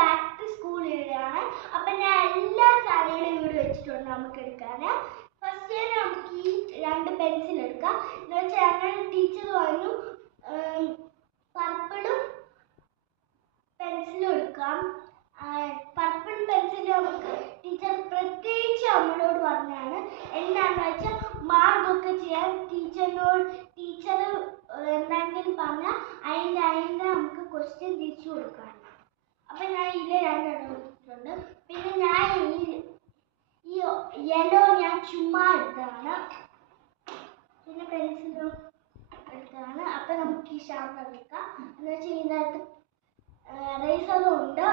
Back to school വീഡിയോയാണ്. അപ്പം ഞാൻ എല്ലാ സാധനങ്ങളും ഇവിടെ വെച്ചിട്ടുണ്ട് നമുക്ക് എടുക്കാൻ. ഫസ്റ്റ് നമുക്ക് ഈ 2 പെൻസിൽ എടുക്കാം. എന്ന് വെച്ചാൽ അങ്ങനെ ടീച്ചർ പറഞ്ഞു പർപ്പിളും പെൻസിലും എടുക്കാം. പർപ്പിൾ പെൻസിൽ നമുക്ക് ടീച്ചർ പ്രത്യേകിച്ച് നമ്മളോട് പറഞ്ഞാണ് എന്താണെന്ന് വെച്ചാൽ മാർക്കൊക്കെ ചെയ്യാൻ ടീച്ചർ എന്തെങ്കിലും പറഞ്ഞാൽ അതിൻ്റെ നമുക്ക് ക്വസ്റ്റ്യൻ തിരിച്ചു കൊടുക്കാം. അപ്പം ഞാൻ ഇതിൽ 2 എടുത്തിട്ടുണ്ട്. പിന്നെ ഞാൻ ഈ യെല്ലോ ഞാൻ ചുമ്മാ എടുത്തതാണ്. പിന്നെ പെൻസിലും എടുത്തതാണ്. അപ്പം നമുക്ക് ഈ ഷാർപ്പർ എടുക്കാം. എന്ന് വെച്ചാൽ ഇതിനകത്ത് റേസറും ഉണ്ട്,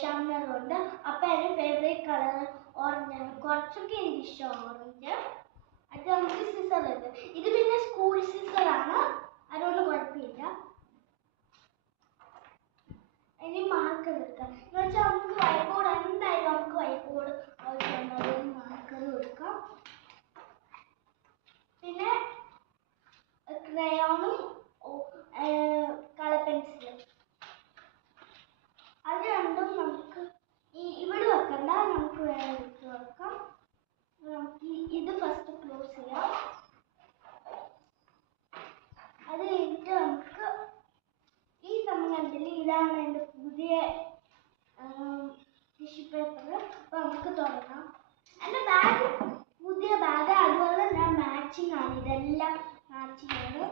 ഷാർപ്പനറും ഉണ്ട്. അപ്പം എൻ്റെ ഫേവറേറ്റ് കളർ ഓറഞ്ചാണ്. കുറച്ചൊക്കെ എനിക്ക് ഇഷ്ടം ഓറഞ്ച്. അത് നമുക്ക് സിസർ ഉണ്ട്. ഇത് പിന്നെ സ്കൂൾ സിസറാണ്, അതുകൊണ്ട് കുഴപ്പമില്ല. ഇനി മാർക്കർ എടുക്കാം. എന്ന് വെച്ചാൽ നമുക്ക് വൈറ്റ് ബോർഡ് എന്തായാലും നമുക്ക് വൈറ്റ് ബോർഡ് ആവശ്യമുണ്ടാവും. മാർക്കറും എടുക്കാം. പിന്നെ ക്രയോണും കളർ പെൻസിലും അത് രണ്ടും നമുക്ക് ഇവിടെ വെക്കണ്ട, നമുക്ക് വേറെ എടുത്ത് വെക്കാം. നമുക്ക് ഇത് ഫസ്റ്റ് ക്ലോസ് ചെയ്യാം. അത് കഴിഞ്ഞിട്ട് നമുക്ക് ഈ സമയത്തിൽ ഇതാണ് എൻ്റെ പുതിയ ടിഷ്യൂ പേപ്പർ. അപ്പോൾ നമുക്ക് തുടങ്ങാം. എൻ്റെ ബാഗ് പുതിയ ബാഗ്, അതുപോലെ ഞാൻ മാച്ചിങ് ആണ്. ഇതെല്ലാം മാച്ചിങ് ആണ്.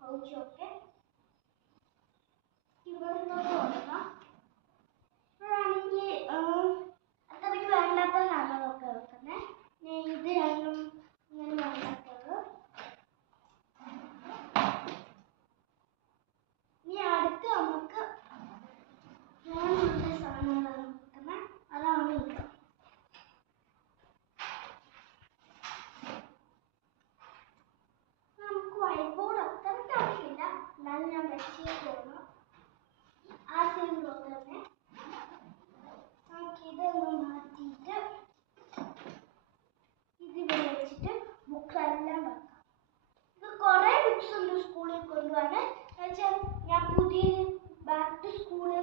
പൗച്ചൊക്കെ ഇവിടെ തുടങ്ങാം. ഇപ്പോഴാണെങ്കിൽ അത്രയ്ക്ക് വേണ്ടാത്ത സാധനങ്ങളൊക്കെ വെക്കുന്നത്. ഇത് രണ്ടും ഇങ്ങനെ വേണ്ടാത്തത്. ഇനി അടുത്ത് നമുക്ക് വേണ്ട സാധനങ്ങളാണ് വെക്കുന്നത്. അതാണ് ഇത്. നമുക്ക് വൈറ്റ് ബോർഡ് അത്രയ്ക്ക് ആവശ്യമില്ല, എന്നാലും ഞാൻ വെച്ചേ പോകണം. ആ സൈഡിലോട്ട് തന്നെ നമുക്ക് ഇതൊന്ന് മാറ്റിയിട്ട് ഇതിവിടെ വെച്ചിട്ട് ബുക്സ് എല്ലാം വെക്കാം. ഇത് കുറേ ബുക്സ് ഉണ്ട് സ്കൂളിൽ കൊണ്ടുപോകാൻ. എന്നുവെച്ചാൽ ഞാൻ പുതിയ ബാക്ക് ടു സ്കൂള്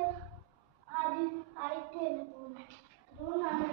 ആദ്യം ആയിട്ട് തന്നെ പോകുന്നത്, അതുകൊണ്ടാണ്